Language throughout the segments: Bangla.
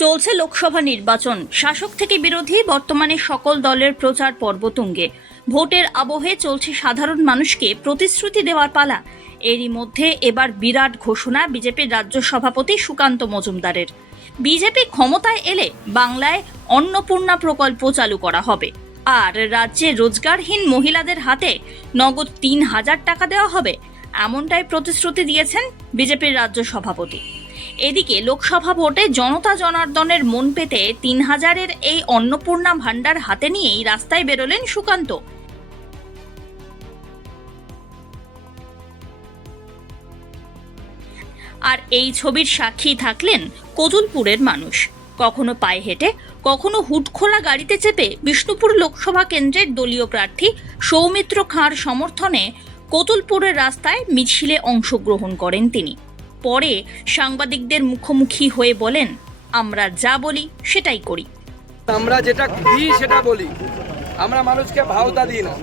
চলছে লোকসভা নির্বাচন। শাসক থেকে বিরোধী বর্তমানে সকল দলের প্রচার পর্ব তুঙ্গে ভোটের আবহে চলছে সাধারণ মানুষকে প্রতিশ্রুতি দেওয়ার পালা। এরই মধ্যে এবার বিরাট ঘোষণা বিজেপির রাজ্য সভাপতি সুকান্ত মজুমদারের। বিজেপি ক্ষমতায় এলে বাংলায় অন্নপূর্ণা প্রকল্প চালু করা হবে। আর রাজ্যে রোজগারহীন মহিলাদের হাতে নগদ তিন হাজার টাকা দেওয়া হবে, এমনটাই প্রতিশ্রুতি দিয়েছেন বিজেপির রাজ্য সভাপতি। এদিকে লোকসভা ভোটে জনতা জনার্দনের মন পেতে তিন হাজারের এই অন্নপূর্ণা ভাণ্ডার হাতে নিয়েই রাস্তায় বেরোলেন সুকান্ত। আর এই ছবির সাক্ষী থাকলেন কতুলপুরের মানুষ। কখনো পায়ে হেঁটে, কখনো হুটখোলা গাড়িতে চেপে বিষ্ণুপুর লোকসভা কেন্দ্রের দলীয় প্রার্থী সৌমিত্র খাঁর সমর্থনে কতুলপুরের রাস্তায় মিছিলে অংশগ্রহণ করেন তিনি। পরে সাংবাদিকদের মুখোমুখি হয়ে বলেন, আমরা যা বলি, সেটাই করি। আমরা যেটা দিই, সেটা বলি। আমরা মানুষকে ভাওতা দিই না।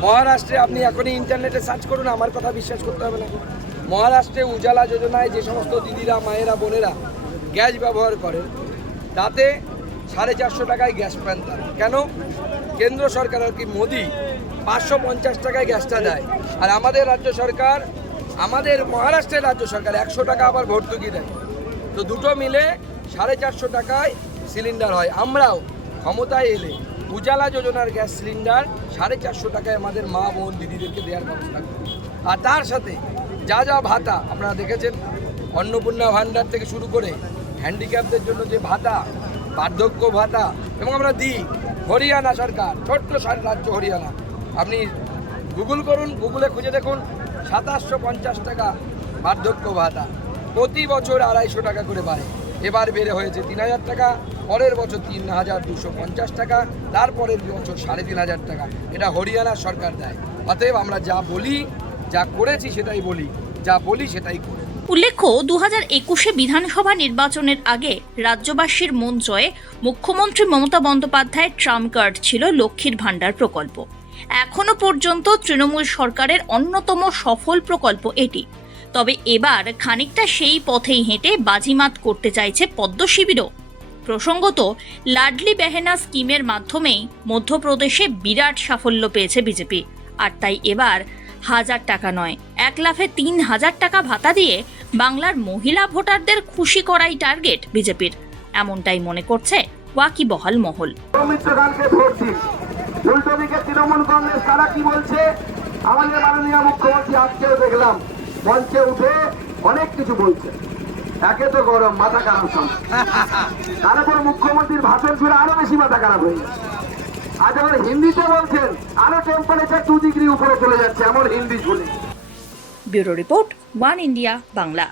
মহারাষ্ট্রে আপনি এখনই ইন্টারনেটে সার্চ করুন, আমার কথা বিশ্বাস করতে হবে না। মহারাষ্ট্রে উজালা যোজনায় যে সমস্ত দিদিরা, মায়েরা, বোনেরা গ্যাস ব্যবহার করেন তাতে সাড়ে চারশো টাকায় গ্যাস পান তারা। কেন? কেন্দ্র সরকার আর কি মোদি পাঁচশো পঞ্চাশ টাকায় গ্যাসটা দেয়। আর আমাদের রাজ্য সরকার আমাদের মহারাষ্ট্রের রাজ্য সরকার একশো টাকা আবার ভর্তুকি দেয়। তো দুটো মিলে সাড়ে চারশো টাকায় সিলিন্ডার হয়। আমরাও ক্ষমতায় এলে উজালা যোজনার গ্যাস সিলিন্ডার সাড়ে চারশো টাকায় আমাদের মা বোন দিদিদেরকে দেওয়ার ব্যবস্থা আর তার সাথে যা যা ভাতা, আপনারা দেখেছেন, অন্নপূর্ণা ভাণ্ডার থেকে শুরু করে হ্যান্ডিক্যাপদের জন্য যে ভাতা, বার্ধক্য ভাতা, এবং আমরা দিই হরিয়ানা সরকার, ছোট্ট রাজ্য হরিয়ানা। আপনি গুগল করুন গুগলে খুঁজে দেখুন সাতাশশো পঞ্চাশ টাকা বার্ধক্য ভাতা। প্রতি বছর আড়াইশো টাকা করে বাড়ে। এবার বেড়ে হয়েছে তিন হাজার টাকা, পরের বছর তিন হাজার দুশো পঞ্চাশ টাকা, তারপরের বছর সাড়ে তিন হাজার টাকা। এটা হরিয়ানার সরকার দেয়। অতএব আমরা যা বলি, যা করেছি সেটাই বলি, যা বলি সেটাই করি। উল্লেখ্য দু হাজার একুশে বিধানসভা নির্বাচনের আগে রাজ্যবাসীর মন জয়ে মুখ্যমন্ত্রী মমতা বন্দ্যোপাধ্যায়ের ট্রাম্প কার্ড ছিল লক্ষ্মীর ভাণ্ডার প্রকল্প। এখনও পর্যন্ত তৃণমূল সরকারের অন্যতম সফল প্রকল্প এটি। তবে এবার খানিকটা সেই পথেই হেঁটে বাজিমাত করতে চাইছে পদ্ম শিবিরও। প্রসঙ্গত, লাডলি বেহেনা স্কিমের মাধ্যমেই মধ্যপ্রদেশে বিরাট সাফল্য পেয়েছে বিজেপি। আর তাই এবার হাজার টাকা নয়, এক লাফে তিন হাজার টাকা ভাতা দিয়ে বাংলার মহিলা ভোটারদের খুশি করাই টার্গেট বিজেপির। এমনটাই মনে করছে ওয়াকিবহাল মহল। উল্টো দিকে তৃণমূল কংগ্রেস, তারা কি বলছে? আমাদের মাননীয় মুখ্যমন্ত্রী আজকেও দেখলাম, মঞ্চে উঠে অনেক কিছু বলছে। একে তো গরম, মাথা খারাপ সব। তারপর মুখ্যমন্ত্রীর ভাষণ শুনে আরও বেশি মাথা খারাপ হয়ে যাচ্ছে আজ আবার হিন্দিতে বলছেন, আরও টেম্পারেচার টু ডিগ্রি উপরে চলে যাচ্ছে, এমন হিন্দি শুনে। Bureau report, one India, Bangla.